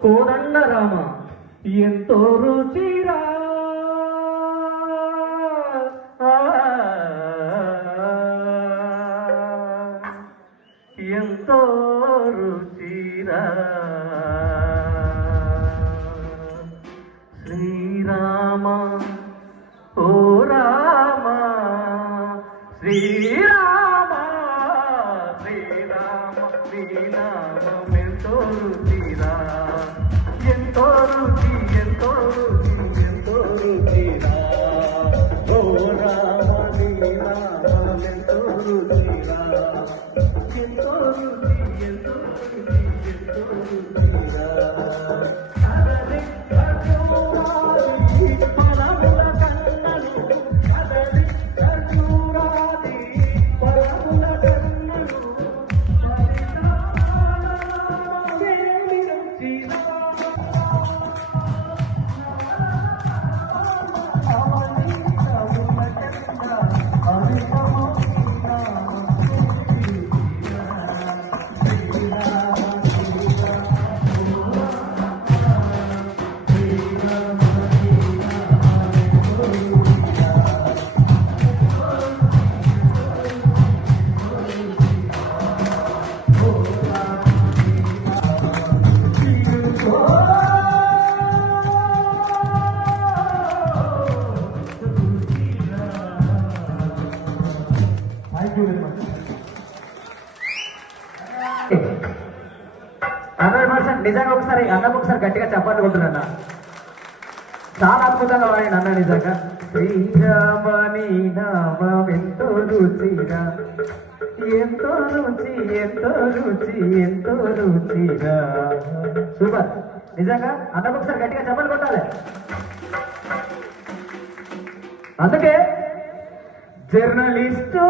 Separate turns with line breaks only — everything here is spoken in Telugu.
కోదండ రామ ఎంతో రుచిరా ఎంతో రుచిరా శ్రీరామ ఓ రామ శ్రీరామ శ్రీరామ శ్రీరామ ఎంతో రుచి ఎంతో రుచి ఎంతో రుచిరా ఓ రామ శ్రీరామ ఎంతో
నిజంగా ఒకసారి అన్నకు ఒకసారి గట్టిగా చెప్పాలి చాలా అద్భుతంగా వాడిన అన్న నిజంగా. శ్రీరామని నామం ఎంతో రుచిగా ఎంతో రుచి ఎంతో రుచి ఎంతో రుచిగా సూపర్. నిజంగా అన్నకు ఒకసారి గట్టిగా చెప్పాలి కొట్టాలి. అందుకే జర్నలిస్టు